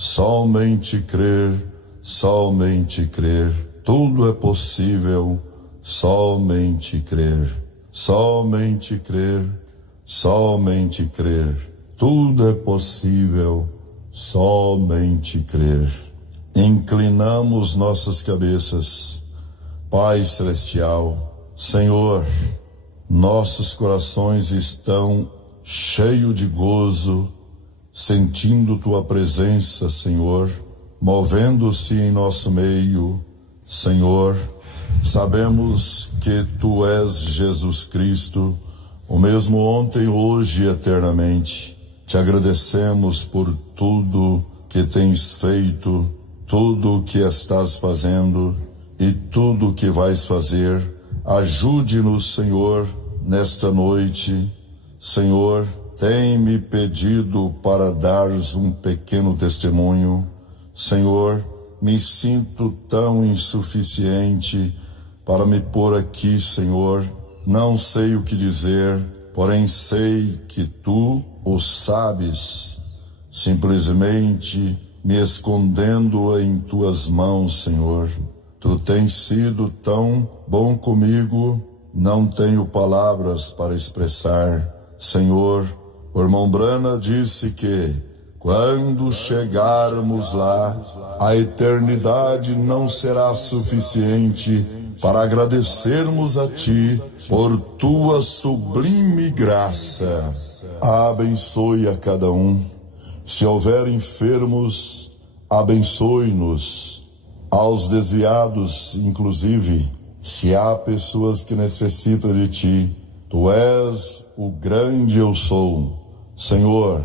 somente crer, somente crer. Tudo é possível, somente crer, somente crer, somente crer. Tudo é possível, somente crer. Inclinamos nossas cabeças, Pai Celestial. Senhor, nossos corações estão cheios de gozo, sentindo Tua presença, Senhor, movendo-se em nosso meio. Senhor, sabemos que Tu és Jesus Cristo, o mesmo ontem, hoje e eternamente. Te agradecemos por tudo que tens feito, tudo que estás fazendo e tudo que vais fazer. Ajude-nos, Senhor, nesta noite. Senhor, tem-me pedido para dares um pequeno testemunho. Senhor, me sinto tão insuficiente para me pôr aqui, Senhor. Não sei o que dizer, porém sei que Tu o sabes. Simplesmente me escondendo em Tuas mãos, Senhor. Tu tens sido tão bom comigo, não tenho palavras para expressar. Senhor, o irmão Brana disse que quando chegarmos lá, a eternidade não será suficiente para agradecermos a Ti por Tua sublime graça. Abençoe a cada um. Se houver enfermos, abençoe-nos. Aos desviados, inclusive, se há pessoas que necessitam de Ti, Tu és o grande eu sou. Senhor,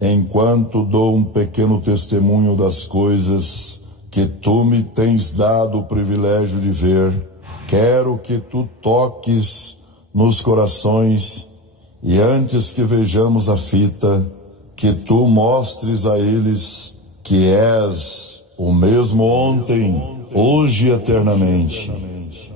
enquanto dou um pequeno testemunho das coisas que Tu me tens dado o privilégio de ver, quero que Tu toques nos corações e antes que vejamos a fita, que Tu mostres a eles que és o mesmo ontem, hoje e eternamente,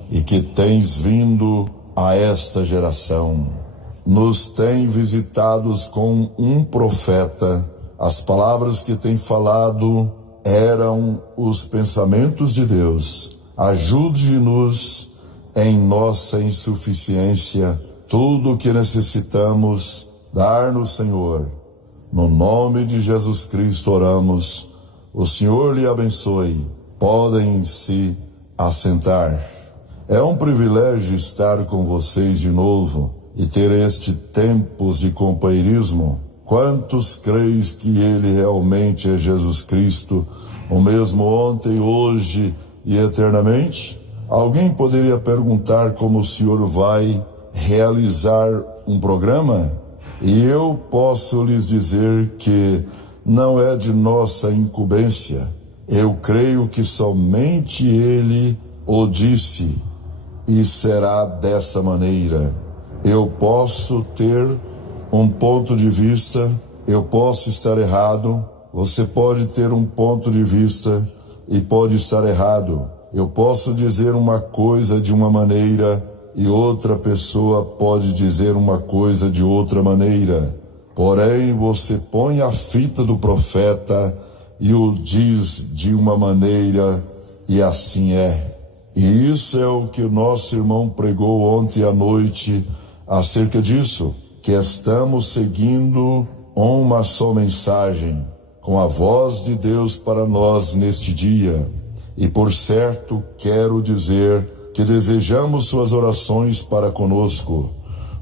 e que tens vindo a esta geração. Nos tem visitados com um profeta. As palavras que tem falado eram os pensamentos de Deus. Ajude-nos em nossa insuficiência. Tudo o que necessitamos, dar-nos, Senhor. No nome de Jesus Cristo oramos. O Senhor lhe abençoe. Podem se assentar. É um privilégio estar com vocês de novo e ter este tempos de companheirismo. Quantos creis que Ele realmente é Jesus Cristo, o mesmo ontem, hoje e eternamente? Alguém poderia perguntar como o Senhor vai realizar um programa? E eu posso lhes dizer que não é de nossa incumbência. Eu creio que somente Ele o disse e será dessa maneira. Eu posso ter um ponto de vista, eu posso estar errado, você pode ter um ponto de vista e pode estar errado. Eu posso dizer uma coisa de uma maneira e outra pessoa pode dizer uma coisa de outra maneira. Porém, você põe a fita do profeta e o diz de uma maneira e assim é. E isso é o que o nosso irmão pregou ontem à noite acerca disso, que estamos seguindo uma só mensagem, com a voz de Deus para nós neste dia. E por certo, quero dizer que desejamos suas orações para conosco.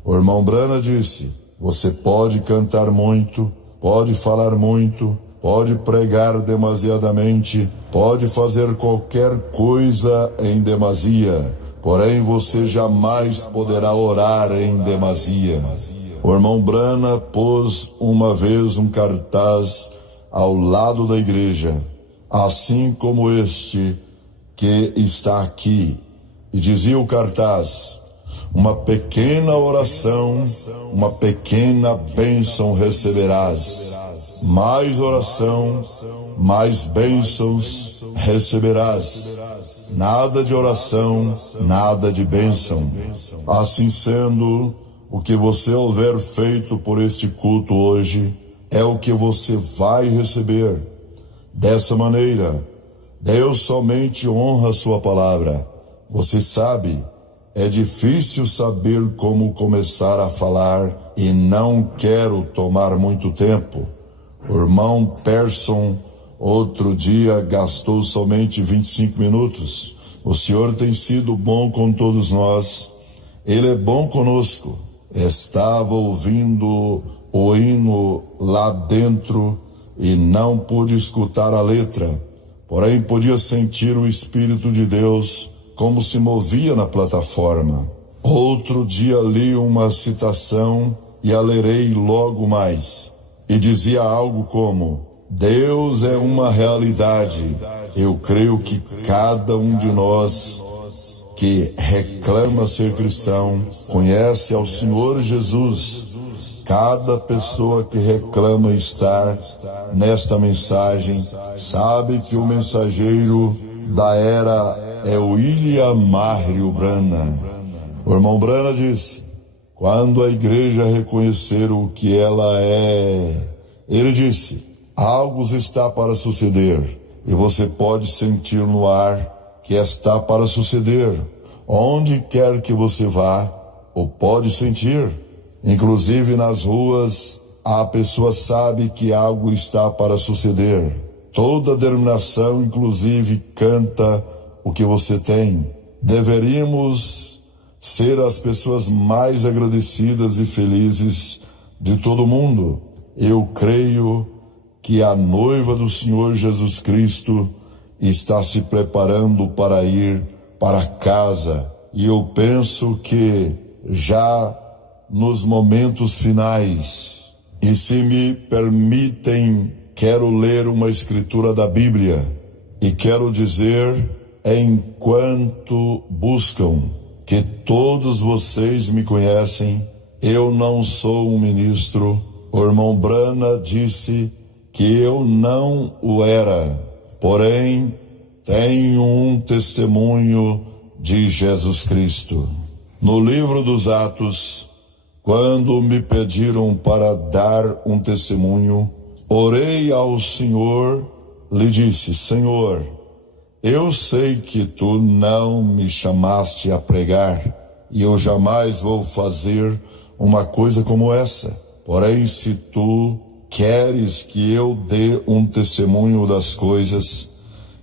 O irmão Brana disse, você pode cantar muito, pode falar muito, pode pregar demasiadamente, pode fazer qualquer coisa em demasia, porém você jamais poderá orar em demasia. O irmão Brana pôs uma vez um cartaz ao lado da igreja, assim como este que está aqui, e dizia o cartaz, uma pequena oração, uma pequena bênção receberás. Mais oração, mais bênçãos receberás. Nada de oração, nada de bênção. Assim sendo, o que você houver feito por este culto hoje é o que você vai receber. Dessa maneira, Deus somente honra a sua palavra. Você sabe, é difícil saber como começar a falar e não quero tomar muito tempo. O irmão Persson, outro dia, gastou somente 25 minutos. O Senhor tem sido bom com todos nós. Ele é bom conosco. Estava ouvindo o hino lá dentro e não pude escutar a letra, porém podia sentir o Espírito de Deus como se movia na plataforma. Outro dia li uma citação e a lerei logo mais, e dizia algo como: Deus é uma realidade. Eu creio que cada um de nós que reclama ser cristão conhece ao Senhor Jesus. Cada pessoa que reclama estar nesta mensagem sabe que o mensageiro da era é William Mario Branham. O irmão Branham disse: quando a igreja reconhecer o que ela é, ele disse, algo está para suceder, e você pode sentir no ar que está para suceder. Onde quer que você vá, ou pode sentir. Inclusive nas ruas, a pessoa sabe que algo está para suceder. Toda denominação, inclusive, canta o que você tem. Deveríamos ser as pessoas mais agradecidas e felizes de todo mundo. Eu creio que a noiva do Senhor Jesus Cristo está se preparando para ir para casa. E eu penso que já nos momentos finais, e se me permitem, quero ler uma escritura da Bíblia, e quero dizer, enquanto buscam, que todos vocês me conhecem, eu não sou um ministro. O irmão Branham disse que eu não o era, porém tenho um testemunho de Jesus Cristo. No livro dos Atos, quando me pediram para dar um testemunho, orei ao Senhor, lhe disse: Senhor, eu sei que tu não me chamaste a pregar, e eu jamais vou fazer uma coisa como essa. Porém, se tu queres que eu dê um testemunho das coisas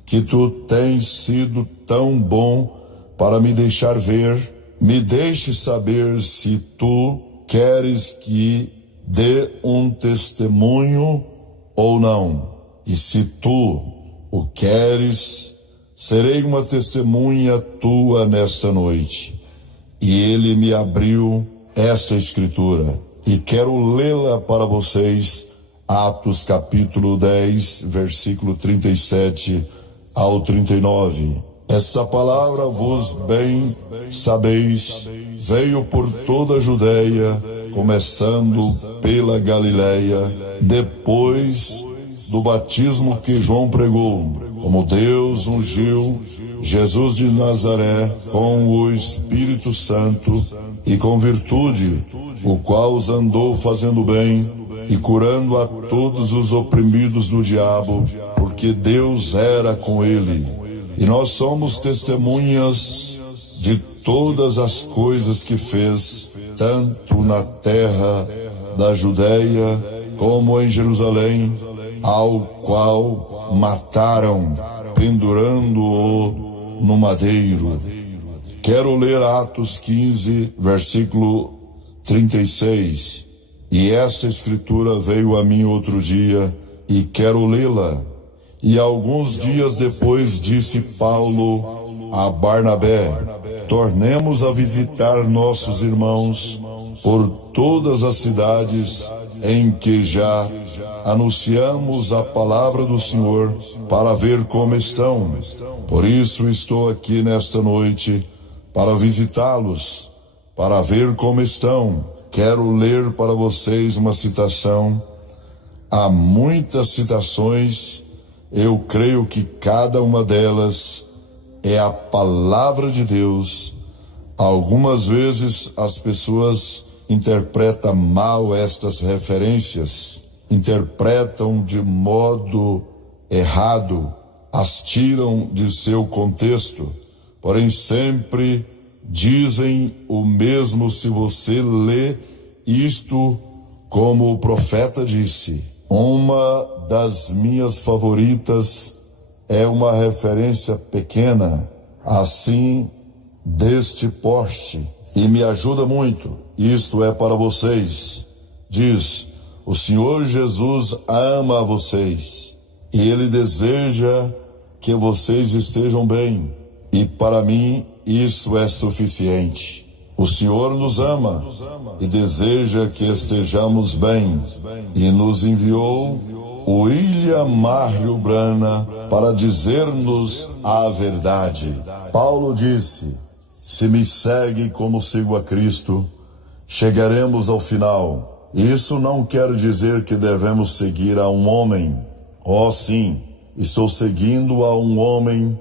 que tu tens sido tão bom para me deixar ver, me deixe saber se tu queres que dê um testemunho ou não. E se tu o queres, serei uma testemunha tua nesta noite. E ele me abriu esta escritura, e quero lê-la para vocês. Atos capítulo 10, versículo 37 ao 39. Esta palavra vos bem sabeis, veio por toda a Judéia, começando pela Galileia, depois do batismo que João pregou, como Deus ungiu Jesus de Nazaré com o Espírito Santo e com virtude, o qual os andou fazendo bem e curando a todos os oprimidos do diabo, porque Deus era com ele. E nós somos testemunhas de todas as coisas que fez, tanto na terra da Judéia como em Jerusalém, ao qual mataram, pendurando-o no madeiro. Quero ler Atos 15, versículo 36. E esta escritura veio a mim outro dia, e quero lê-la. E alguns dias depois disse Paulo a Barnabé: tornemos a visitar nossos irmãos por todas as cidades em que já anunciamos a palavra do Senhor, para ver como estão. Por isso estou aqui nesta noite, para visitá-los, para ver como estão. Quero ler para vocês uma citação. Há muitas citações. Eu creio que cada uma delas é a palavra de Deus. Algumas vezes as pessoas interpretam mal estas referências, interpretam de modo errado, as tiram de seu contexto, porém sempre dizem o mesmo se você lê isto como o profeta disse. Uma das minhas favoritas é uma referência pequena, assim, deste porte, e me ajuda muito. Isto é para vocês. Diz: o Senhor Jesus ama vocês e Ele deseja que vocês estejam bem, e para mim isso é suficiente. O Senhor nos ama e deseja que estejamos bem, e nos enviou o William Marlon Branham para dizer-nos a verdade. Paulo disse: se me seguem como sigo a Cristo, chegaremos ao final. Isso não quer dizer que devemos seguir a um homem. Oh, sim, estou seguindo a um homem,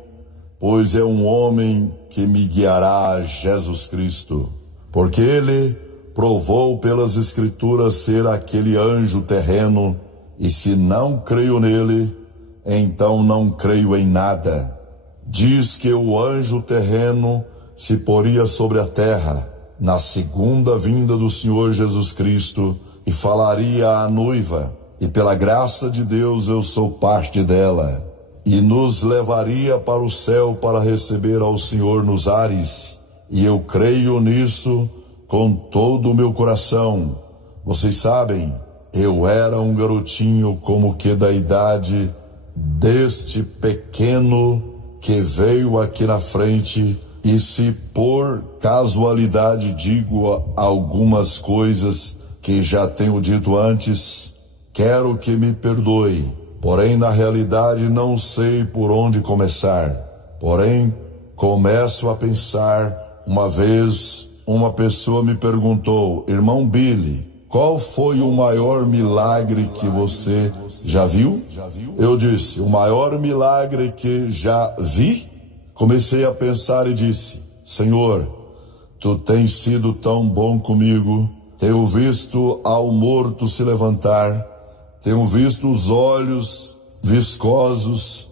pois é um homem que me guiará a Jesus Cristo, porque ele provou pelas Escrituras ser aquele anjo terreno, e se não creio nele, então não creio em nada. Diz que o anjo terreno se poria sobre a terra na segunda vinda do Senhor Jesus Cristo e falaria à noiva, e pela graça de Deus eu sou parte dela, e nos levaria para o céu para receber ao Senhor nos ares, e eu creio nisso com todo o meu coração. Vocês sabem, eu era um garotinho como que da idade deste pequeno que veio aqui na frente, e se por casualidade digo algumas coisas que já tenho dito antes, quero que me perdoe. Porém, na realidade, não sei por onde começar. Porém, começo a pensar. Uma vez, uma pessoa me perguntou: irmão Billy, qual foi o maior milagre que você já viu? Eu disse: o maior milagre que já vi? Comecei a pensar e disse: Senhor, tu tens sido tão bom comigo. Tenho visto ao morto se levantar. Tenho visto os olhos viscosos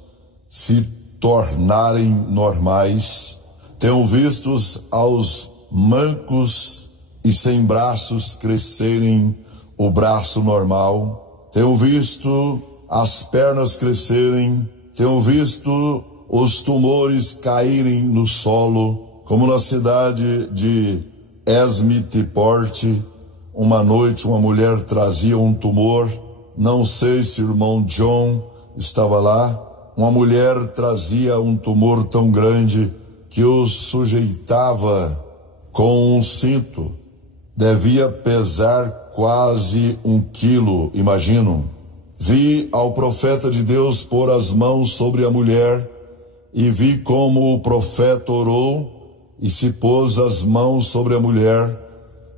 se tornarem normais. Tenho visto aos mancos e sem braços crescerem o braço normal. Tenho visto as pernas crescerem. Tenho visto os tumores caírem no solo, como na cidade de Smithport. Uma noite uma mulher trazia um tumor. Não sei se o irmão John estava lá. Uma mulher trazia um tumor tão grande que o sujeitava com um cinto. Devia pesar quase 1 quilo, imagino. Vi ao profeta de Deus pôr as mãos sobre a mulher, e vi como o profeta orou e se pôs as mãos sobre a mulher,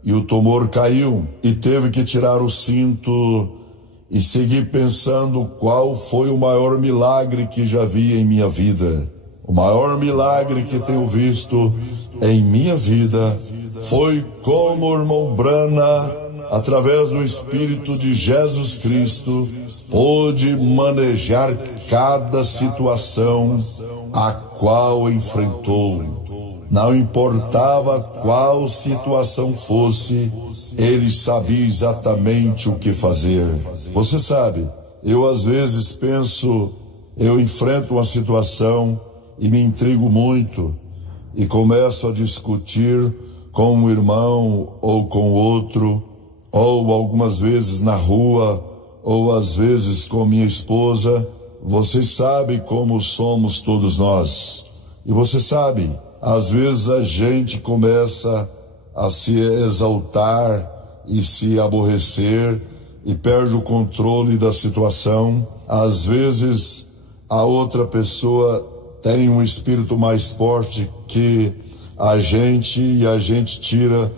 e o tumor caiu, e teve que tirar o cinto. E segui pensando qual foi o maior milagre que já vi em minha vida. O maior milagre que tenho visto em minha vida foi como o irmão Branham, através do Espírito de Jesus Cristo, pôde manejar cada situação a qual enfrentou. Não importava qual situação fosse, ele sabia exatamente o que fazer. Você sabe, eu às vezes penso, eu enfrento uma situação e me intrigo muito e começo a discutir com um irmão ou com outro, ou algumas vezes na rua, ou às vezes com minha esposa. Você sabe como somos todos nós. E você sabe, às vezes a gente começa a se exaltar e se aborrecer e perde o controle da situação. Às vezes a outra pessoa tem um espírito mais forte que a gente e a gente tira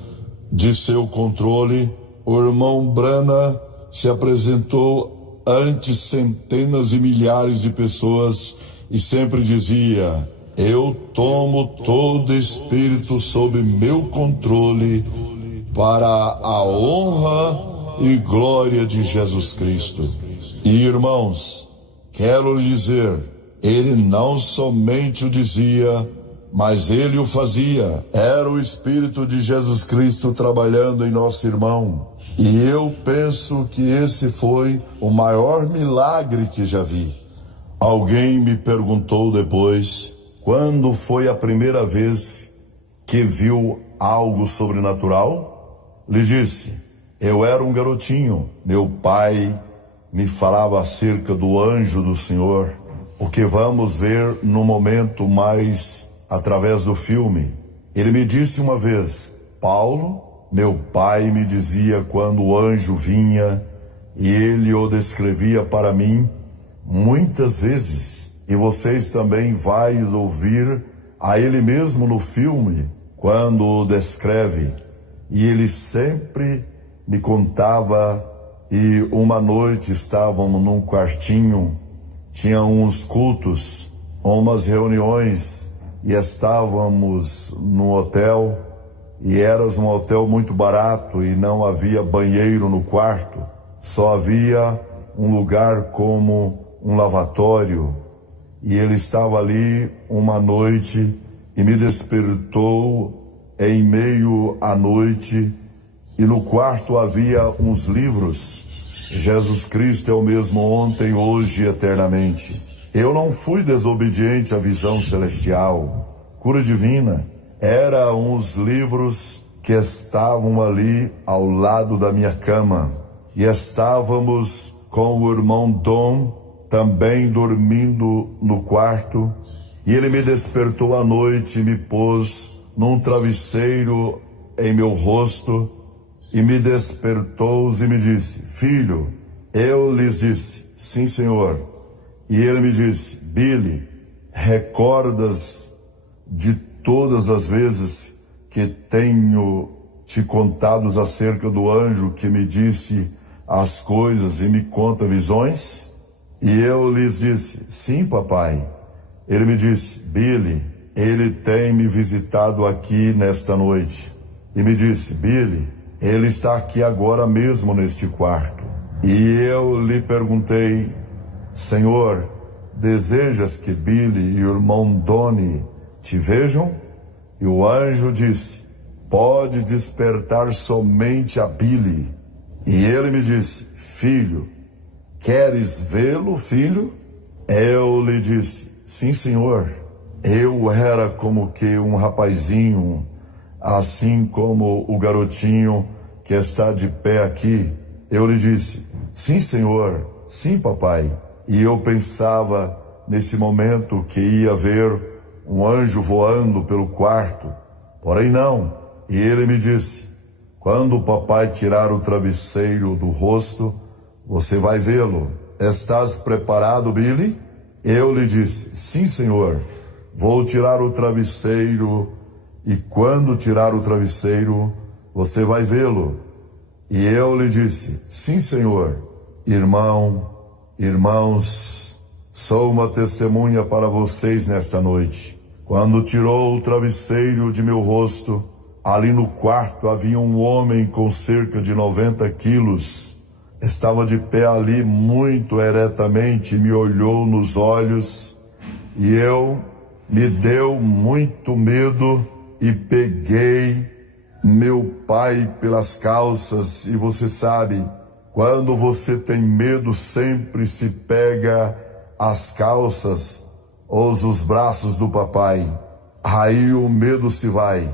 de seu controle. O irmão Branham se apresentou ante centenas e milhares de pessoas e sempre dizia: eu tomo todo espírito sob meu controle para a honra e glória de Jesus Cristo. E irmãos, quero lhe dizer, ele não somente o dizia, mas ele o fazia. Era o Espírito de Jesus Cristo trabalhando em nosso irmão. E eu penso que esse foi o maior milagre que já vi. Alguém me perguntou depois, quando foi a primeira vez que viu algo sobrenatural? Lhe disse, eu era um garotinho, meu pai me falava acerca do anjo do Senhor, o que vamos ver no momento mais através do filme. Ele me disse uma vez, Paulo, meu pai me dizia quando o anjo vinha e ele o descrevia para mim muitas vezes, e vocês também vai ouvir a ele mesmo no filme, quando o descreve, e ele sempre me contava. E uma noite estávamos num quartinho, tinha uns cultos, umas reuniões, e estávamos no hotel, e era um hotel muito barato, e não havia banheiro no quarto, só havia um lugar como um lavatório, e ele estava ali uma noite, e me despertou em meio à noite, e no quarto havia uns livros. Jesus Cristo é o mesmo ontem, hoje e eternamente. Eu não fui desobediente à visão celestial, cura divina. Era uns livros que estavam ali ao lado da minha cama. E estávamos com o irmão Dom também dormindo no quarto. E ele me despertou à noite e me pôs num travesseiro em meu rosto. E me despertou e me disse, filho, eu lhes disse, sim senhor. E ele me disse, Billy, recordas de todas as vezes que tenho te contado acerca do anjo que me disse as coisas e me conta visões? E eu lhes disse, sim papai. Ele me disse, Billy, ele tem me visitado aqui nesta noite. E me disse, Billy, ele está aqui agora mesmo neste quarto. E eu lhe perguntei, Senhor, desejas que Billy e o irmão Donnie te vejam? E o anjo disse, pode despertar somente a Billy. E ele me disse, filho, queres vê-lo, filho? Eu lhe disse, sim, senhor. Eu era como que um rapazinho, assim como o garotinho que está de pé aqui. Eu lhe disse, sim senhor, sim papai. E eu pensava nesse momento que ia ver um anjo voando pelo quarto, porém não. E ele me disse, quando o papai tirar o travesseiro do rosto, você vai vê-lo. Estás preparado, Billy? Eu lhe disse, sim senhor, vou tirar o travesseiro. E quando tirar o travesseiro, você vai vê-lo. E eu lhe disse, sim senhor. Irmãos, sou uma testemunha para vocês nesta noite. Quando tirou o travesseiro de meu rosto, ali no quarto havia um homem com cerca de 90 quilos. Estava de pé ali muito eretamente, me olhou nos olhos, e me deu muito medo. E peguei meu pai pelas calças, e você sabe, quando você tem medo, sempre se pega as calças ou os braços do papai. Aí o medo se vai.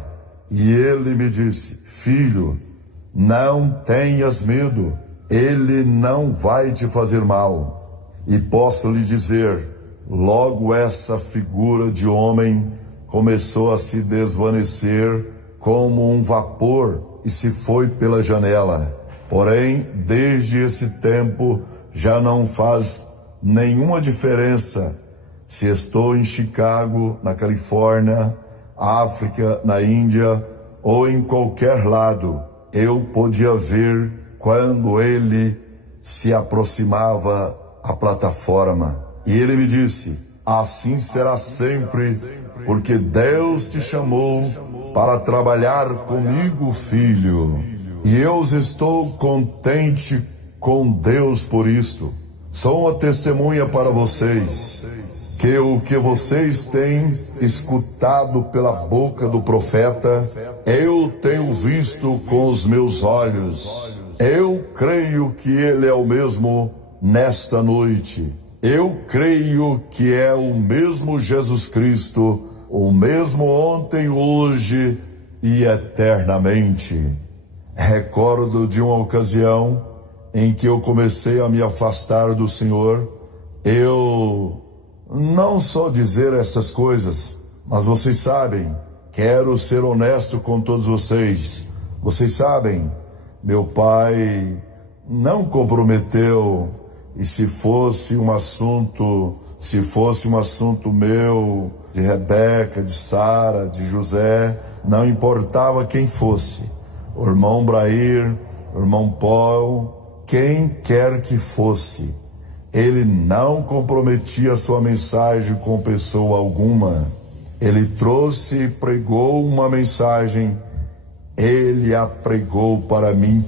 E ele me disse, filho, não tenhas medo, ele não vai te fazer mal. E posso lhe dizer, logo essa figura de homem começou a se desvanecer como um vapor e se foi pela janela. Porém, desde esse tempo, já não faz nenhuma diferença se estou em Chicago, na Califórnia, África, na Índia ou em qualquer lado. Eu podia ver quando ele se aproximava à plataforma. E ele me disse, assim será sempre, porque Deus te chamou para trabalhar comigo, filho. E eu estou contente com Deus por isto. Sou uma testemunha para vocês que o que vocês têm escutado pela boca do profeta, eu tenho visto com os meus olhos. Eu creio que ele é o mesmo nesta noite. Eu creio que é o mesmo Jesus Cristo, o mesmo ontem, hoje e eternamente. Recordo de uma ocasião em que eu comecei a me afastar do Senhor. Eu não só dizer estas coisas, mas vocês sabem, quero ser honesto com todos vocês. Vocês sabem, meu pai não comprometeu, e se fosse um assunto meu, de Rebeca, de Sara, de José, não importava quem fosse, o irmão Brair, o irmão Paul, quem quer que fosse, ele não comprometia sua mensagem com pessoa alguma. Ele trouxe e pregou uma mensagem, ele a pregou para mim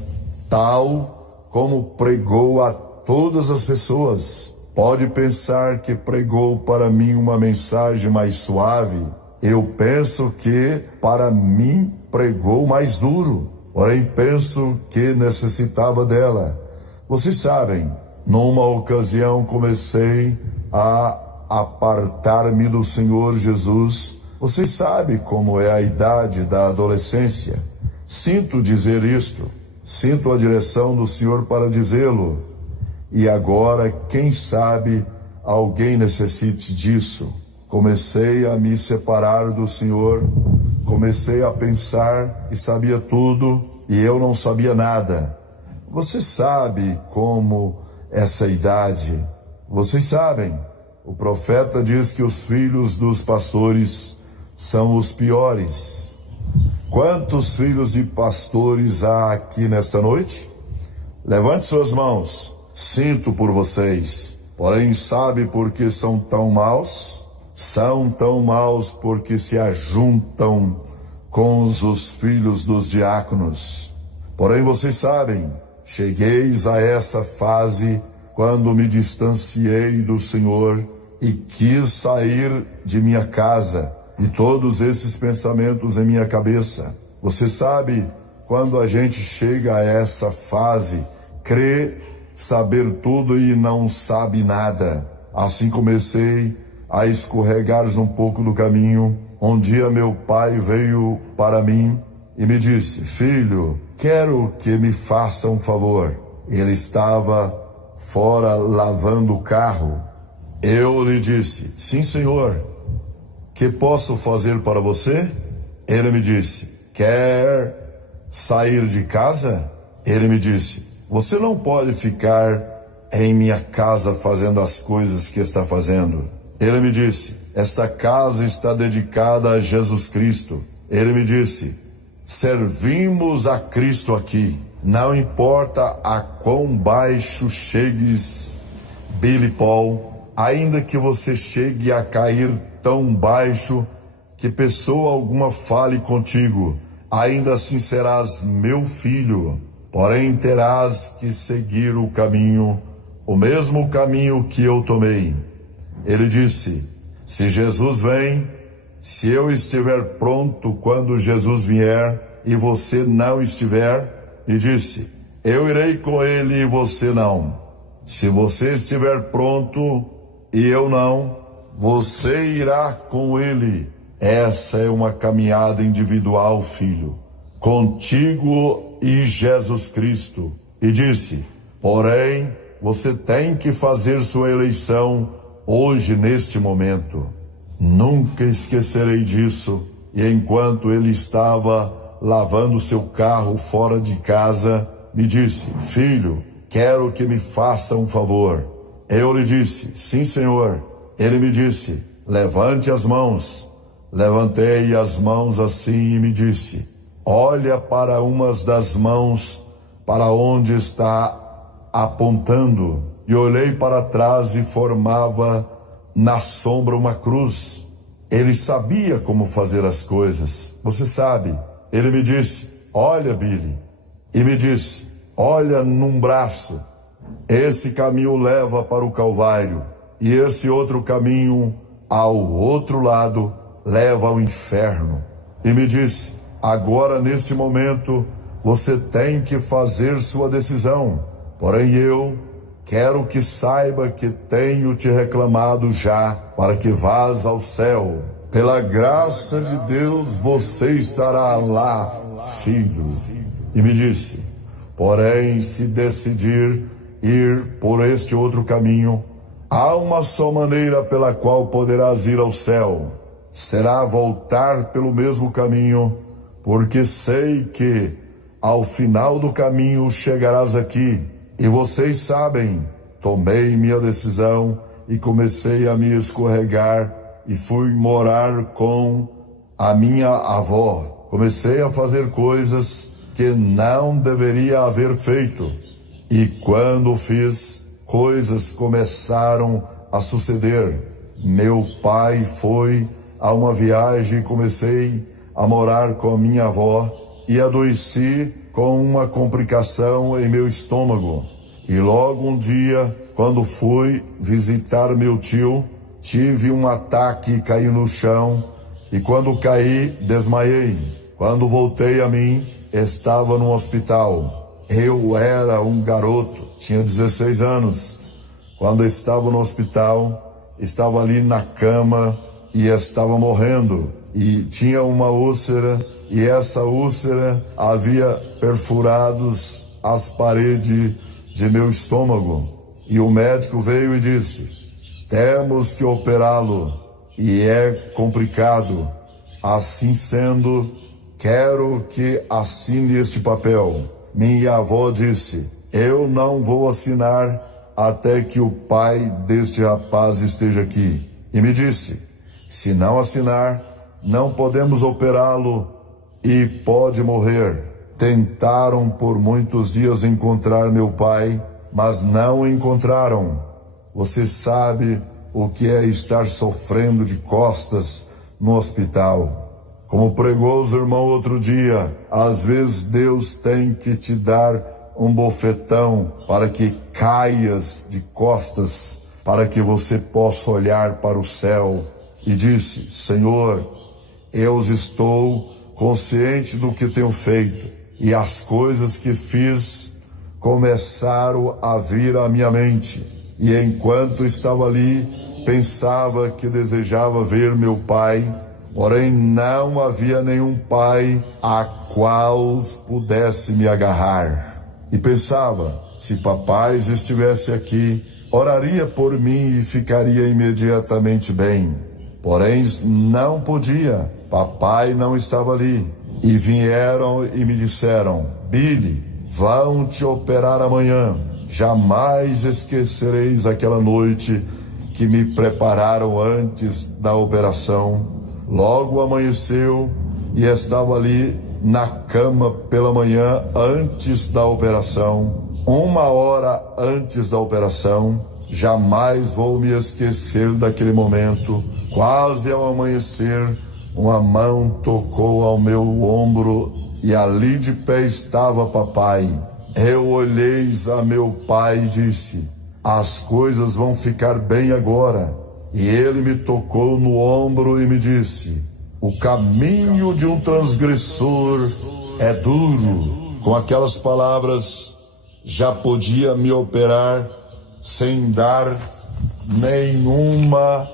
tal como pregou a todas as pessoas. Pode pensar que pregou para mim uma mensagem mais suave. Eu penso que para mim pregou mais duro, porém penso que necessitava dela. Vocês sabem, numa ocasião comecei a apartar-me do Senhor Jesus. Vocês sabem como é a idade da adolescência. Sinto dizer isto, sinto a direção do Senhor para dizê-lo. E agora, quem sabe, alguém necessite disso. Comecei a me separar do Senhor, comecei a pensar que sabia tudo e eu não sabia nada. Você sabe como essa idade, vocês sabem, o profeta diz que os filhos dos pastores são os piores. Quantos filhos de pastores há aqui nesta noite? Levante suas mãos, sinto por vocês. Porém, sabe por que são tão maus? São tão maus porque se ajuntam com os filhos dos diáconos. Porém, vocês sabem, chegueis a essa fase quando me distanciei do Senhor e quis sair de minha casa e todos esses pensamentos em minha cabeça. Você sabe, quando a gente chega a essa fase, crê saber tudo e não sabe nada. Assim comecei a escorregar um pouco do caminho. Um dia meu pai veio para mim e me disse: filho, quero que me faça um favor. Ele estava fora lavando o carro. Eu lhe disse: sim, senhor, que posso fazer para você? Ele me disse: quer sair de casa? Ele me disse: você não pode ficar em minha casa fazendo as coisas que está fazendo. Ele me disse: esta casa está dedicada a Jesus Cristo. Ele me disse: servimos a Cristo aqui. Não importa a quão baixo chegues, Billy Paul, ainda que você chegue a cair tão baixo que pessoa alguma fale contigo, ainda assim serás meu filho. Porém terás que seguir o caminho, o mesmo caminho que eu tomei. Ele disse: se Jesus vem, se eu estiver pronto quando Jesus vier e você não estiver, e disse: eu irei com ele e você não. Se você estiver pronto e eu não, você irá com ele. Essa é uma caminhada individual, filho, contigo e Jesus Cristo. E disse: porém, você tem que fazer sua eleição hoje, neste momento. Nunca esquecerei disso. E enquanto ele estava lavando seu carro fora de casa, me disse: filho, quero que me faça um favor. Eu lhe disse: sim, senhor. Ele me disse: levante as mãos. Levantei as mãos assim e me disse: olha para umas das mãos para onde está apontando. E olhei para trás e formava na sombra uma cruz. Ele sabia como fazer as coisas. Você sabe. Ele me disse: olha, Billy. E me disse: olha num braço. esse caminho leva para o Calvário, e esse outro caminho, ao outro lado, leva ao inferno. E me disse: agora, neste momento, você tem que fazer sua decisão. Porém, eu quero que saiba que tenho te reclamado já, para que vás ao céu. Pela graça de Deus, você estará lá, filho. E me disse: porém, se decidir ir por este outro caminho, há uma só maneira pela qual poderás ir ao céu. Será voltar pelo mesmo caminho, porque sei que ao final do caminho chegarás aqui. E vocês sabem, tomei minha decisão e comecei a me escorregar e fui morar com a minha avó. Comecei a fazer coisas que não deveria haver feito. E quando fiz, coisas começaram a suceder. Meu pai foi a uma viagem e comecei a morar com a minha avó e adoeci com uma complicação em meu estômago. E logo um dia, quando fui visitar meu tio, tive um ataque e caí no chão, e quando caí, desmaiei. Quando voltei a mim, estava no hospital. Eu era um garoto, tinha 16 anos. Quando estava no hospital, estava ali na cama e estava morrendo. E tinha uma úlcera, e essa úlcera havia perfurados as paredes de meu estômago. E o médico veio e disse: temos que operá-lo, e é complicado. Assim sendo, quero que assine este papel. Minha avó disse: eu não vou assinar até que o pai deste rapaz esteja aqui. E me disse: se não assinar, não podemos operá-lo e pode morrer. Tentaram por muitos dias encontrar meu pai, mas não encontraram. Você sabe o que é estar sofrendo de costas no hospital. Como pregou os irmãos outro dia, às vezes Deus tem que te dar um bofetão para que caias de costas, para que você possa olhar para o céu. E disse: Senhor, eu estou consciente do que tenho feito, e as coisas que fiz começaram a vir à minha mente. E enquanto estava ali, pensava que desejava ver meu pai, porém não havia nenhum pai a qual pudesse me agarrar. E pensava: se papai estivesse aqui, oraria por mim e ficaria imediatamente bem. Porém não podia, papai não estava ali. E vieram e me disseram: Billy, vão te operar amanhã. Jamais esquecereis aquela noite que me prepararam antes da operação. Logo amanheceu e estava ali na cama pela manhã antes da operação. 1 hora antes da operação. Jamais vou me esquecer daquele momento. Quase ao amanhecer, uma mão tocou ao meu ombro e ali de pé estava papai. Eu olhei a meu pai e disse: as coisas vão ficar bem agora. E ele me tocou no ombro e me disse: o caminho de um transgressor é duro. Com aquelas palavras, já podia me operar sem dar nenhuma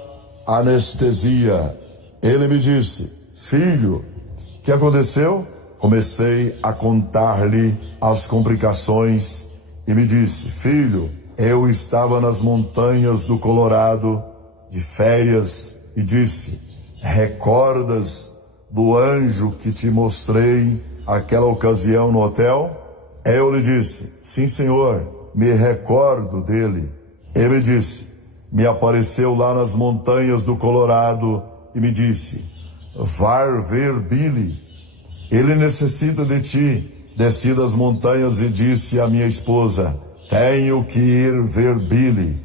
anestesia. Ele me disse: filho, o que aconteceu? Comecei a contar-lhe as complicações e me disse: filho, eu estava nas montanhas do Colorado de férias e disse: recordas do anjo que te mostrei aquela ocasião no hotel? Eu lhe disse: sim, senhor, me recordo dele. Ele disse: me apareceu lá nas montanhas do Colorado e me disse: vá ver Billy, ele necessita de ti. Desci das montanhas e disse à minha esposa: tenho que ir ver Billy,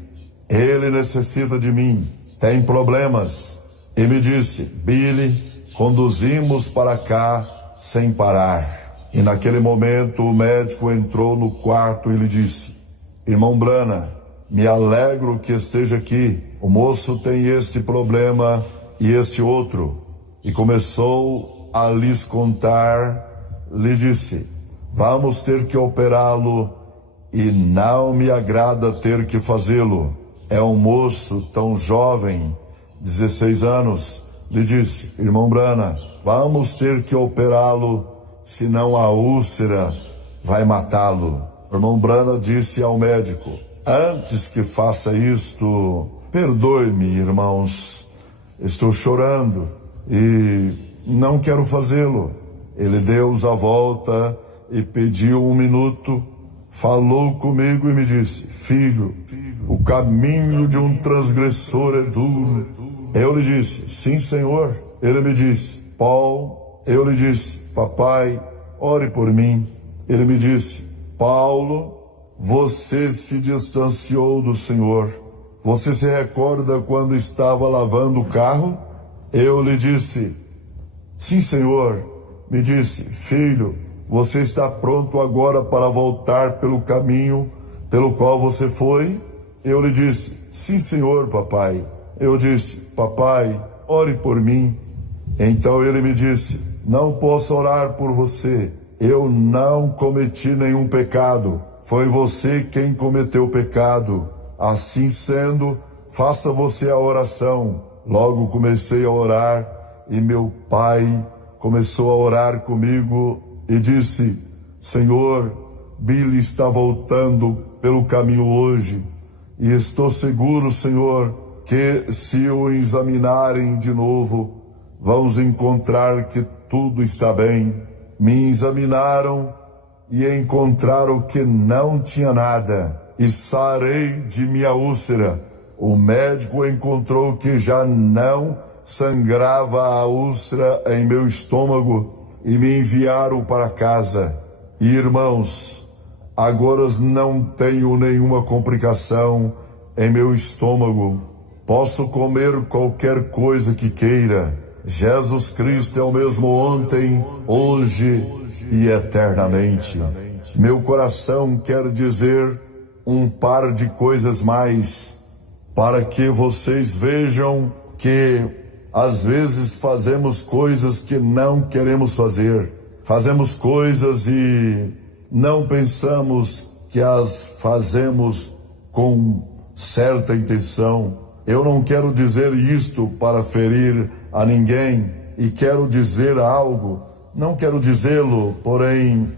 ele necessita de mim, tem problemas. E me disse: Billy, conduzimos para cá sem parar. E naquele momento o médico entrou no quarto e lhe disse: irmão Brana, me alegro que esteja aqui. O moço tem este problema e este outro. E começou a lhes contar, lhe disse: vamos ter que operá-lo e não me agrada ter que fazê-lo. É um moço tão jovem, 16 anos. Lhe disse: irmão Brana, vamos ter que operá-lo, senão a úlcera vai matá-lo. O irmão Brana disse ao médico: antes que faça isto, perdoe-me, irmãos, estou chorando e não quero fazê-lo. Ele deu a volta e pediu 1 minuto, falou comigo e me disse: filho, o caminho de um transgressor é duro. Eu lhe disse: sim, Senhor. Ele me disse: Paulo. Eu lhe disse: papai, ore por mim. Ele me disse: Paulo, você se distanciou do Senhor. Você se recorda quando estava lavando o carro? Eu lhe disse: sim, Senhor. Me disse: filho, você está pronto agora para voltar pelo caminho pelo qual você foi? Eu lhe disse: sim, Senhor, papai. Eu disse: papai, ore por mim. Então ele me disse: não posso orar por você. Eu não cometi nenhum pecado. Foi você quem cometeu pecado. Assim sendo, faça você a oração. Logo comecei a orar e meu pai começou a orar comigo e disse: Senhor, Billy está voltando pelo caminho hoje e estou seguro, Senhor, que se o examinarem de novo, vamos encontrar que tudo está bem. Me examinaram e encontraram que não tinha nada e sarei de minha úlcera. O médico encontrou que já não sangrava a úlcera em meu estômago e me enviaram para casa. E, irmãos, agora não tenho nenhuma complicação em meu estômago. Posso comer qualquer coisa que queira. Jesus Cristo é o mesmo ontem, hoje e eternamente. Meu coração quer dizer um par de coisas mais, para que vocês vejam que às vezes fazemos coisas que não queremos fazer. Fazemos coisas e não pensamos que as fazemos com certa intenção. Eu não quero dizer isto para ferir a ninguém e quero dizer algo. Não quero dizê-lo, porém,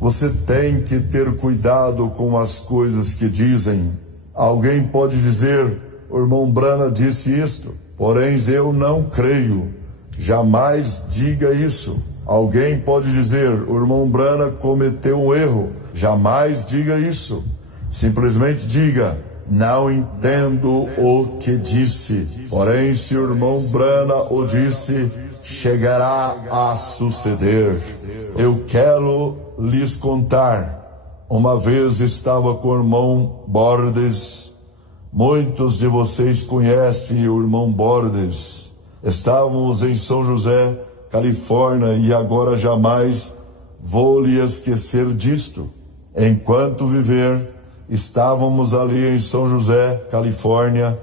você tem que ter cuidado com as coisas que dizem. Alguém pode dizer: o irmão Brana disse isto, porém eu não creio. Jamais diga isso. Alguém pode dizer: o irmão Brana cometeu um erro. Jamais diga isso. Simplesmente diga: não entendo o que disse, porém se o irmão Brana o disse, chegará a suceder. Eu quero lhes contar. Uma vez estava com o irmão Bordes. Muitos de vocês conhecem o irmão Bordes. Estávamos em São José, Califórnia, e agora jamais vou lhe esquecer disto. Enquanto viver, estávamos ali em São José, Califórnia,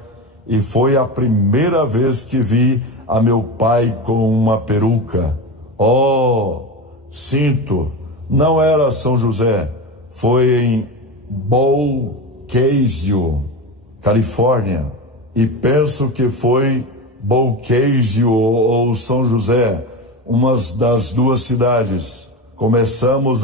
e foi a primeira vez que vi a meu pai com uma peruca. Oh, sinto, não era São José, foi em Bocasia, Califórnia, e penso que foi Bocasia ou São José, uma das duas cidades. Começamos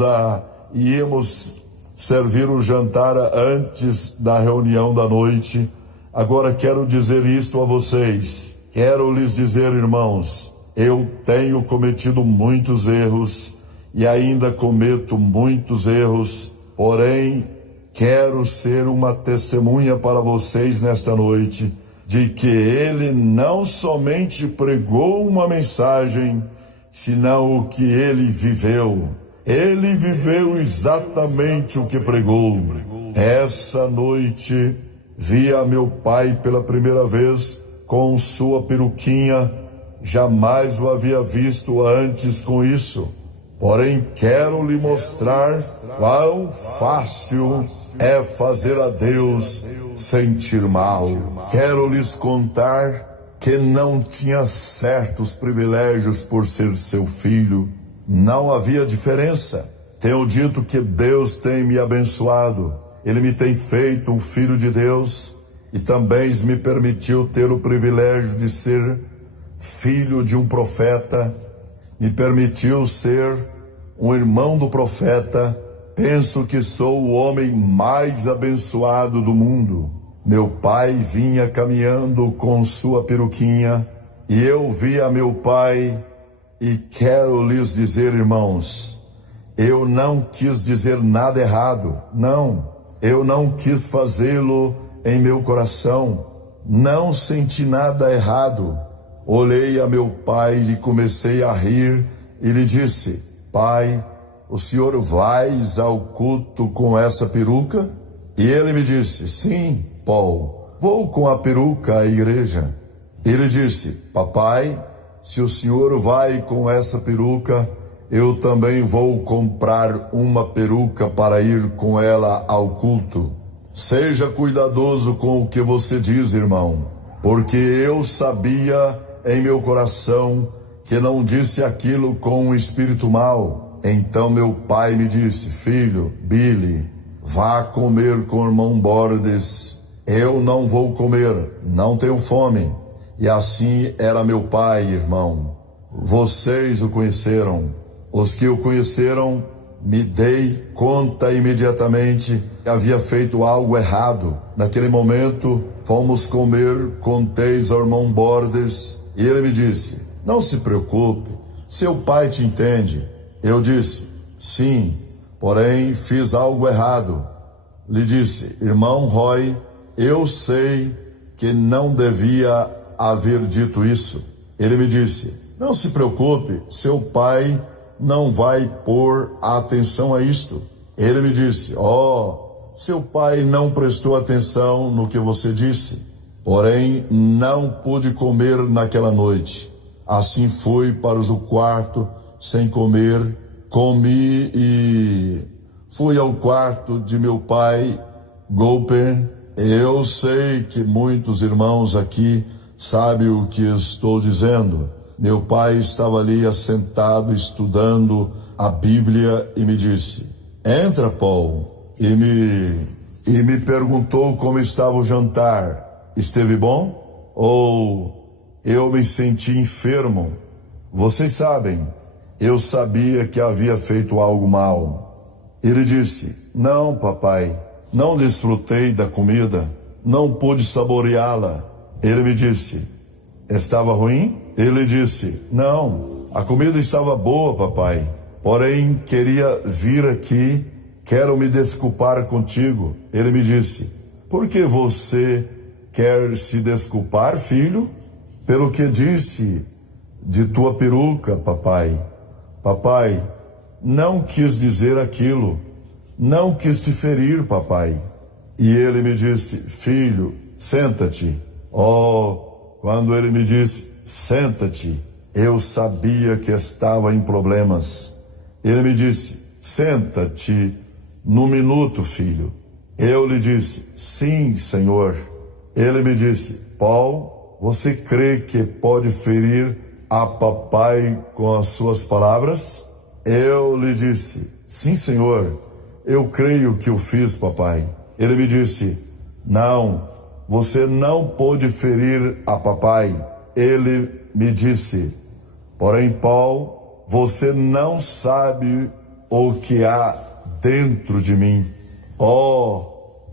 íamos servir o jantar antes da reunião da noite. Agora quero dizer isto a vocês. Quero lhes dizer, irmãos, eu tenho cometido muitos erros e ainda cometo muitos erros, porém quero ser uma testemunha para vocês nesta noite de que ele não somente pregou uma mensagem, senão o que ele viveu. Ele viveu exatamente o que pregou. Essa noite vi a meu pai pela primeira vez com sua peruquinha. Jamais o havia visto antes com isso. Porém, quero lhe mostrar quão fácil é fazer a Deus sentir mal. Quero lhes contar que não tinha certos privilégios por ser seu filho. Não havia diferença. Tenho dito que Deus tem me abençoado. Ele me tem feito um filho de Deus e também me permitiu ter o privilégio de ser filho de um profeta. Me permitiu ser um irmão do profeta. Penso que sou o homem mais abençoado do mundo. Meu pai vinha caminhando com sua peruquinha e eu via meu pai e quero lhes dizer, irmãos, eu não quis dizer nada errado, não. Eu não quis fazê-lo em meu coração, não senti nada errado. Olhei a meu pai e comecei a rir e lhe disse, pai, o senhor vai ao culto com essa peruca? E ele me disse, sim, Paul, vou com a peruca à igreja. Ele disse, papai, se o senhor vai com essa peruca, eu também vou comprar uma peruca para ir com ela ao culto. Seja cuidadoso com o que você diz, irmão, porque eu sabia em meu coração que não disse aquilo com um espírito mau. Então meu pai me disse, filho, Billy, vá comer com o irmão Bordes. Eu não vou comer, não tenho fome. E assim era meu pai, irmão. Vocês o conheceram. Os que o conheceram, me dei conta imediatamente que havia feito algo errado. Naquele momento, fomos comer, contei ao irmão Bordes, e ele me disse, não se preocupe, seu pai te entende. Eu disse, sim, porém fiz algo errado. Lhe disse, irmão Roy, eu sei que não devia haver dito isso. Ele me disse, não se preocupe, seu pai não vai pôr atenção a isto. Ele me disse, seu pai não prestou atenção no que você disse. Porém, não pude comer naquela noite. Assim fui para o quarto sem comer, comi e fui ao quarto de meu pai, Golper. Eu sei que muitos irmãos aqui sabem o que estou dizendo. Meu pai estava ali assentado estudando a Bíblia e me disse, entra, Paul, e me perguntou como estava o jantar. Esteve bom? Ou eu me senti enfermo? Vocês sabem, eu sabia que havia feito algo mal. Ele disse, não, papai, não desfrutei da comida, não pude saboreá-la. Ele me disse, estava ruim? Ele disse, não, a comida estava boa, papai, porém queria vir aqui, quero me desculpar contigo. Ele me disse, por que você quer se desculpar, filho? Pelo que disse de tua peruca, papai. Papai, não quis dizer aquilo, não quis te ferir, papai. E ele me disse, filho, senta-te. Quando ele me disse, senta-te, eu sabia que estava em problemas. Ele me disse, senta-te num minuto, filho. Eu lhe disse, sim, Senhor. Ele me disse, Paul, você crê que pode ferir a papai com as suas palavras? Eu lhe disse, sim, Senhor, eu creio que o fiz, papai. Ele me disse, não, você não pode ferir a papai. Ele me disse, porém, Paul, você não sabe o que há dentro de mim.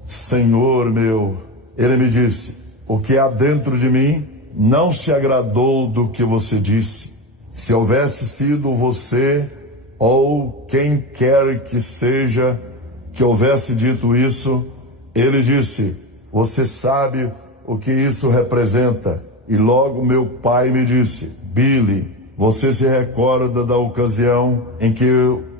Senhor meu, ele me disse, o que há dentro de mim não se agradou do que você disse. Se houvesse sido você ou quem quer que seja que houvesse dito isso, ele disse, você sabe o que isso representa. E logo meu pai me disse, Billy, você se recorda da ocasião em que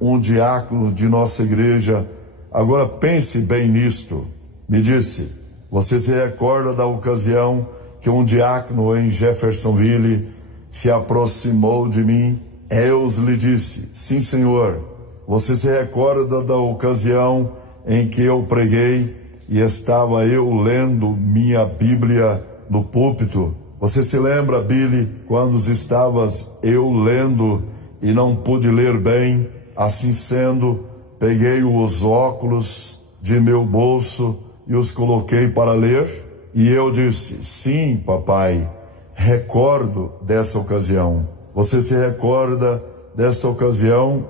um diácono de nossa igreja, agora pense bem nisto, me disse, você se recorda da ocasião que um diácono em Jeffersonville se aproximou de mim Eu lhe disse: sim, Senhor. Você se recorda da ocasião em que eu preguei e estava eu lendo minha Bíblia no púlpito? Você se lembra, Billy, quando estavas eu lendo e não pude ler bem? Assim sendo, peguei os óculos de meu bolso e os coloquei para ler. E eu disse: sim, papai, recordo dessa ocasião. Você se recorda dessa ocasião?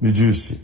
Me disse.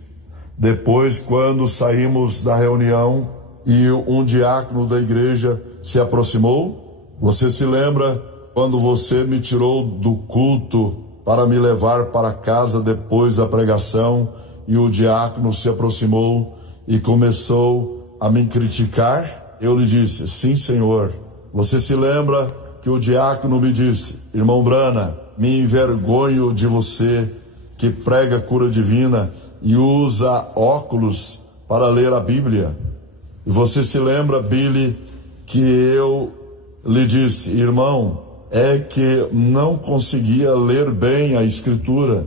Depois, quando saímos da reunião e um diácono da igreja se aproximou, você se lembra quando você me tirou do culto para me levar para casa depois da pregação e o diácono se aproximou e começou a me criticar? Eu lhe disse: sim, Senhor. Você se lembra que o diácono me disse: irmão Brana, me envergonho de você que prega cura divina e usa óculos para ler a Bíblia. E você se lembra, Billy, que eu lhe disse: irmão, é que não conseguia ler bem a escritura.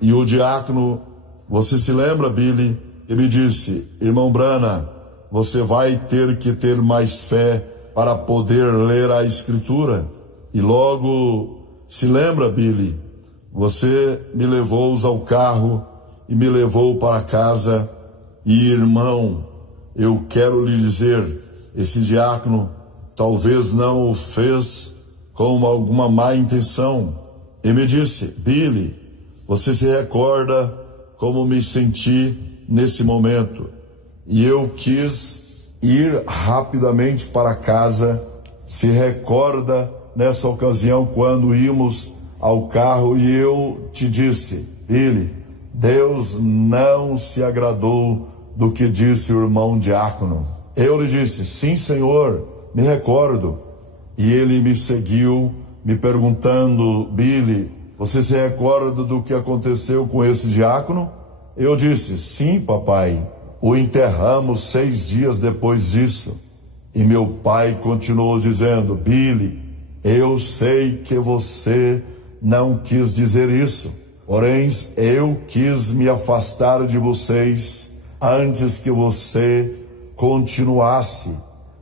E o diácono, você se lembra, Billy, ele disse: irmão Brana, você vai ter que ter mais fé para poder ler a escritura. E logo, se lembra, Billy, você me levou ao carro e me levou para casa. E irmão, eu quero lhe dizer, esse diácono talvez não o fez com alguma má intenção. E me disse: Billy, você se recorda como me senti nesse momento? E eu quis ir rapidamente para casa. Se recorda nessa ocasião quando íamos ao carro e eu te disse: Billy, Deus não se agradou do que disse o irmão diácono. Eu lhe disse: sim, Senhor, me recordo. E ele me seguiu, me perguntando: Billy, você se recorda do que aconteceu com esse diácono? Eu disse: sim, papai, o enterramos 6 dias depois disso. E meu pai continuou dizendo: Billy, eu sei que você não quis dizer isso, porém eu quis me afastar de vocês antes que você continuasse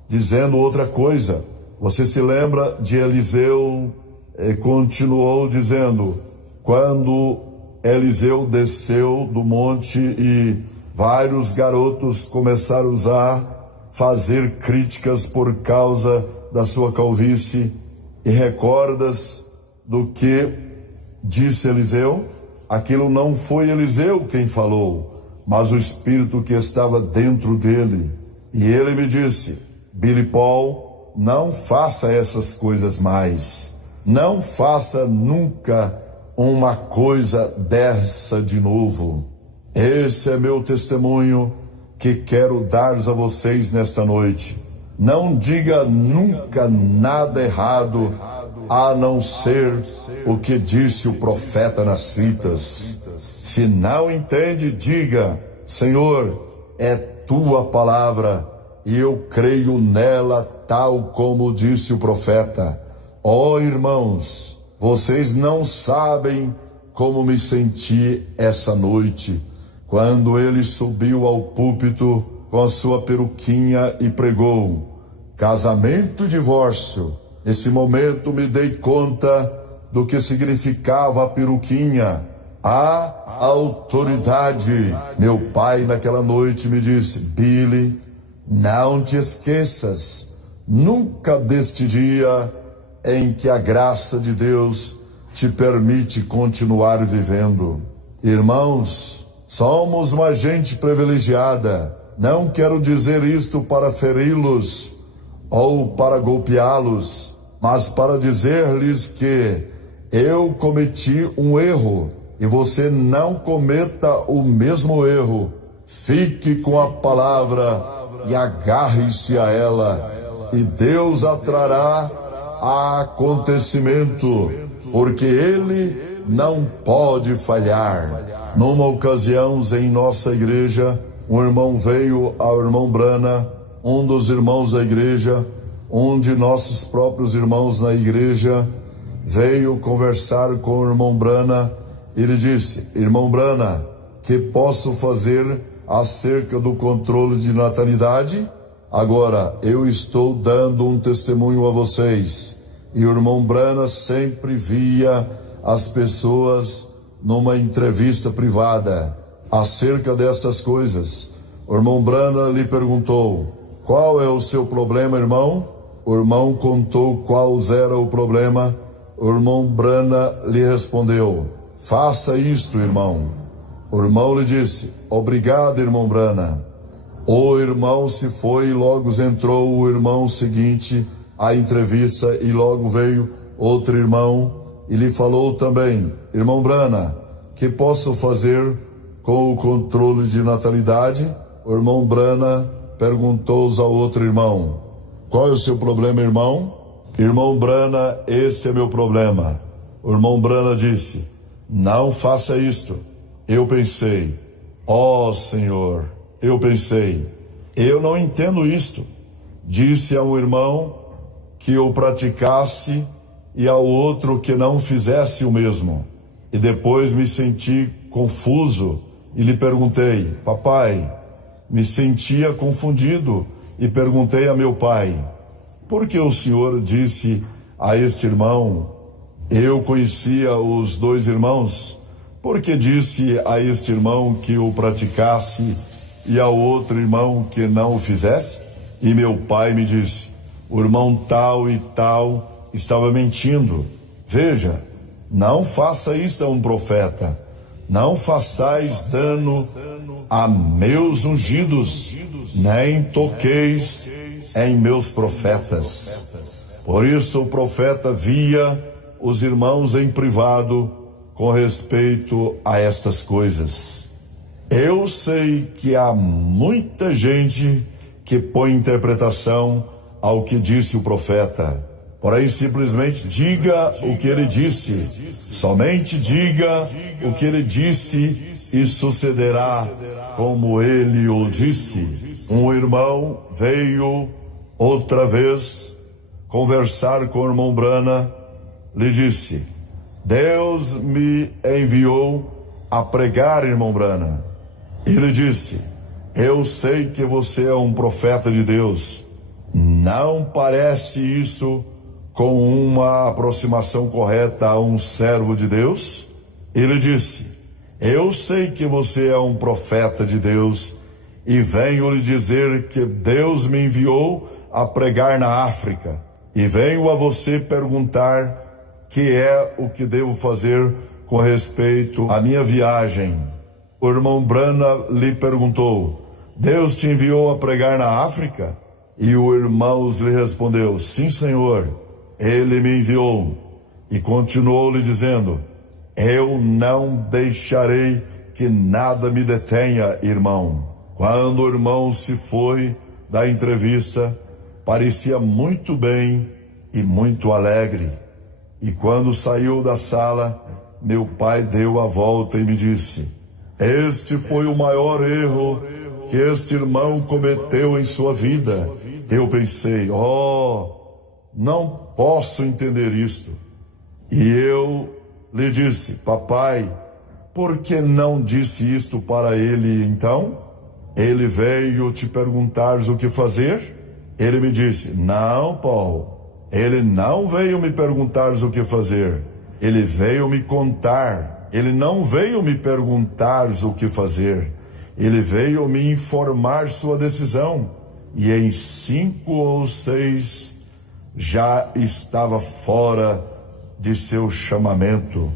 dizendo outra coisa. Você se lembra de Eliseu? Continuou dizendo, quando Eliseu desceu do monte e vários garotos começaram a fazer críticas por causa da sua calvície. E recordas do que disse Eliseu? Aquilo não foi Eliseu quem falou, mas o Espírito que estava dentro dele. E ele me disse: Billy Paul, não faça essas coisas mais. Não faça nunca uma coisa dessa de novo. Esse é meu testemunho que quero dar a vocês nesta noite. Não diga nunca nada errado, a não ser o que disse o profeta nas fitas. Se não entende, diga: Senhor, é tua palavra e eu creio nela tal como disse o profeta. Ó irmãos, vocês não sabem como me senti essa noite, quando ele subiu ao púlpito com a sua peruquinha e pregou: casamento e divórcio. Nesse momento me dei conta do que significava a peruquinha, a autoridade. Meu pai naquela noite me disse: Billy, não te esqueças nunca deste dia em que a graça de Deus te permite continuar vivendo. Irmãos, somos uma gente privilegiada. Não quero dizer isto para feri-los ou para golpeá-los, mas para dizer-lhes que eu cometi um erro e você não cometa o mesmo erro. Fique com a palavra e agarre-se a ela, e Deus atrará acontecimento, porque Ele não pode falhar. Numa ocasião em nossa igreja, um irmão veio ao irmão Brana, um dos irmãos da igreja, um de nossos próprios irmãos na igreja, veio conversar com o irmão Brana Ele disse: irmão Brana, que posso fazer acerca do controle de natalidade? Agora, eu estou dando um testemunho a vocês. E o irmão Brana sempre via as pessoas numa entrevista privada acerca destas coisas. O irmão Brana lhe perguntou: qual é o seu problema, irmão? O irmão contou qual era o problema. O irmão Brana lhe respondeu: faça isto, irmão. O irmão lhe disse: obrigado, irmão Brana. O irmão se foi e logo entrou o irmão seguinte à entrevista, e logo veio outro irmão e lhe falou também: irmão Brana, que posso fazer com o controle de natalidade? O irmão Brana perguntou ao outro irmão: qual é o seu problema, irmão? Irmão Brana, este é meu problema. O irmão Brana disse: não faça isto. Eu pensei: ó Senhor, eu pensei, eu não entendo isto. Disse a um irmão que eu praticasse e ao outro que não fizesse o mesmo. E depois me senti confuso e lhe perguntei: papai, me sentia confundido e perguntei a meu pai: por que o senhor disse a este irmão? Eu conhecia os dois irmãos. Por que disse a este irmão que o praticasse e ao outro irmão que não o fizesse? E meu pai me disse: o irmão tal e tal estava mentindo. Veja, não faça isto a um profeta. Não façais dano a meus ungidos, nem toqueis em meus profetas. Por isso o profeta via os irmãos em privado com respeito a estas coisas. Eu sei que há muita gente que põe interpretação ao que disse o profeta. Porém, simplesmente diga o que ele disse. Somente diga o que ele disse e sucederá como ele o disse. Um irmão veio outra vez conversar com o irmão Brana. Lhe disse: Deus me enviou a pregar, irmão Brana. Ele disse: eu sei que você é um profeta de Deus. Não parece isso com uma aproximação correta a um servo de Deus? Ele disse: eu sei que você é um profeta de Deus e venho lhe dizer que Deus me enviou a pregar na África e venho a você perguntar que é o que devo fazer com respeito à minha viagem. O irmão Brana lhe perguntou: Deus te enviou a pregar na África? E o irmão lhe respondeu: sim, Senhor, ele me enviou. E continuou lhe dizendo: eu não deixarei que nada me detenha, irmão. Quando o irmão se foi da entrevista, parecia muito bem e muito alegre. E quando saiu da sala, meu pai deu a volta e me disse: este foi o maior erro que este irmão cometeu em sua vida. Eu pensei: não posso entender isto. E eu lhe disse: papai, por que não disse isto para ele então? Ele veio te perguntar o que fazer? Ele me disse: não, Paulo, ele não veio me perguntar o que fazer. Ele veio me contar. Ele não veio me perguntar o que fazer. Ele veio me informar sua decisão. E em 5 ou 6 já estava fora de seu chamamento,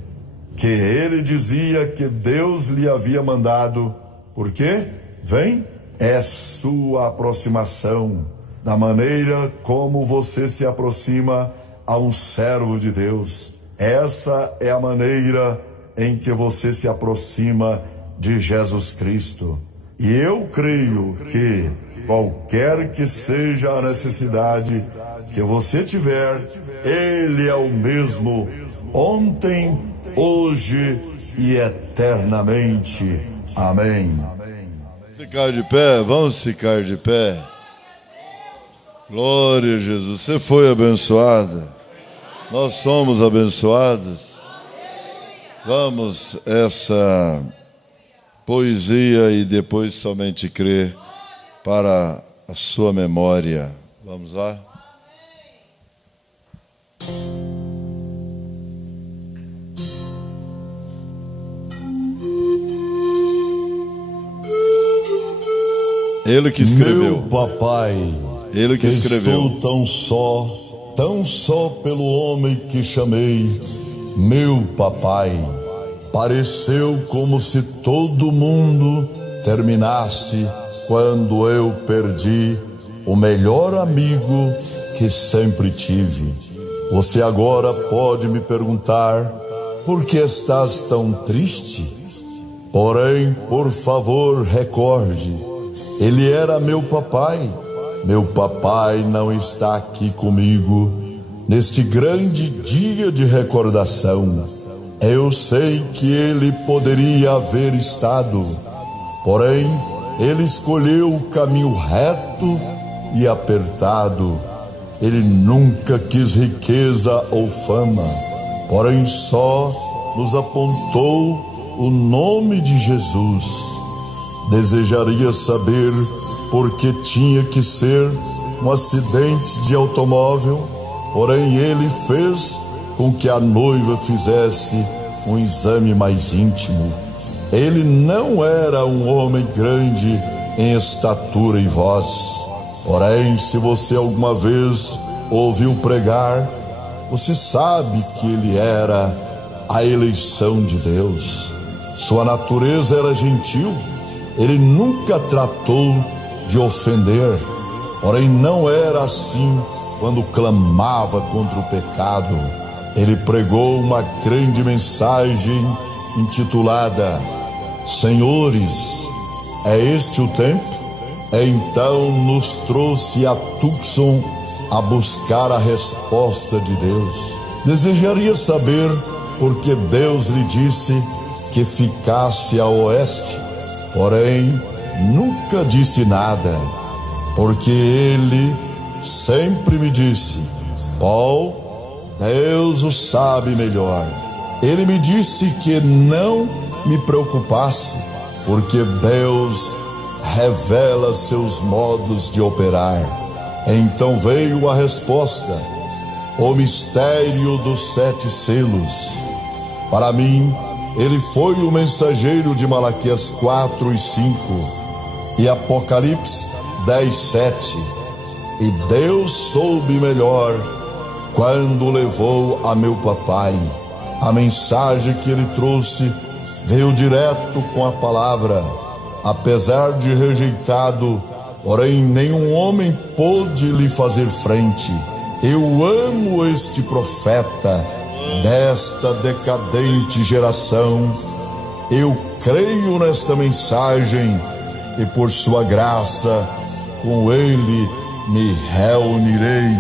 que ele dizia que Deus lhe havia mandado. Por quê? Vem, é sua aproximação, da maneira como você se aproxima a um servo de Deus. Essa é a maneira em que você se aproxima de Jesus Cristo. E eu creio que qualquer que seja a necessidade que você tiver, Ele é o mesmo ontem, hoje e eternamente. Amém. Ficar de pé, vamos ficar de pé. Glória a Jesus. Você foi abençoada. Nós somos abençoados. Vamos, essa poesia e depois somente crer para a sua memória. Vamos lá? Ele que escreveu. Meu papai, Ele que escreveu. Estou tão só pelo homem que chamei. Meu papai, pareceu como se todo mundo terminasse quando eu perdi o melhor amigo que sempre tive. Você agora pode me perguntar por que estás tão triste? Porém, por favor, recorde, ele era meu papai. Meu papai não está aqui comigo neste grande dia de recordação. Eu sei que ele poderia haver estado, porém, ele escolheu o caminho reto e apertado. Ele nunca quis riqueza ou fama, porém só nos apontou o nome de Jesus. Desejaria saber por que tinha que ser um acidente de automóvel, porém ele fez com que a noiva fizesse um exame mais íntimo. Ele não era um homem grande em estatura e voz, porém, se você alguma vez ouviu pregar, você sabe que ele era a eleição de Deus. Sua natureza era gentil, ele nunca tratou de ofender, porém não era assim quando clamava contra o pecado. Ele pregou uma grande mensagem intitulada Senhores, é este o tempo? Então nos trouxe a Tucson a buscar a resposta de Deus. Desejaria saber por que Deus lhe disse que ficasse a oeste, porém nunca disse nada, porque ele sempre me disse: Paul, Deus o sabe melhor. Ele me disse que não me preocupasse, porque Deus revela seus modos de operar. Então veio a resposta: o mistério dos 7 selos. Para mim, ele foi o mensageiro de Malaquias 4:5 e Apocalipse 10:7. E Deus soube melhor quando levou a meu papai. A mensagem que ele trouxe veio direto com a palavra. Apesar de rejeitado, porém nenhum homem pôde lhe fazer frente. Eu amo este profeta desta decadente geração. Eu creio nesta mensagem e por sua graça com ele me reunirei.